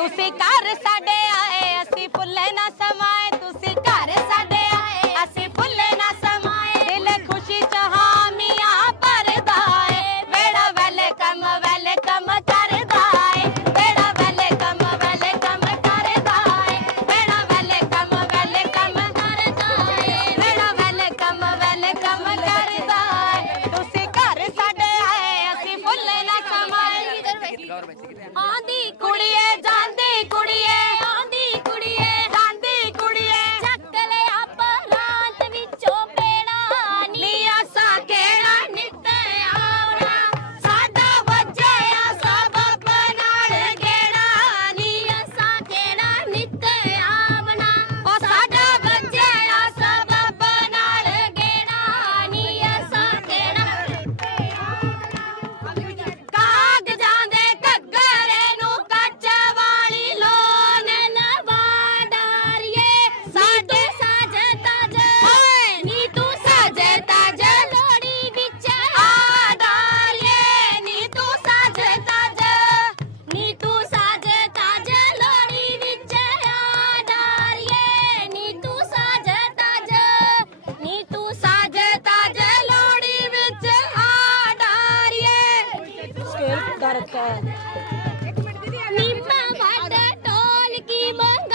ਤੁਸੀਂ ਘਰ ਸਾਡੇ ਆਏ ਅਸੀਂ ਭੁੱਲੇ ਨਾ ਸਮਾਏ। ਤੁਸੀਂ ਘਰ ਸਾਡੇ ਆਏ ਅਸੀਂ ਭੁੱਲੇ ਨਾ ਸਮਾਏ। ਦਿਲ ਖੁਸ਼ੀ ਚ ਹਾਮੀਆਂ ਭਰਦਾ ਏ। ਵੇੜਾ ਵੈਲਕਮ ਵੈਲਕਮ ਕਰਦਾ ਏ। ਵੇੜਾ ਵੈਲਕਮ ਵੈਲਕਮ ਕਰਦਾ ਏ। ਵੇੜਾ ਵੈਲਕਮ ਵੈਲਕਮ ਕਰਦਾ ਏ। ਵੇੜਾ ਵੈਲਕਮ ਵੈਲਕਮ ਕਰਦਾ ਏ। ਤੁਸੀਂ ਘਰ ਸਾਡੇ ਆਏ ਅਸੀਂ ਭੁੱਲੇ ਨਾ ਸਮਾਏ। ਆਂਦੀ ਕੁੜੀਏ ਨਿੰਮਾ ਵੱਡਾ ਢੋਲ ਕੀ ਮੰਗ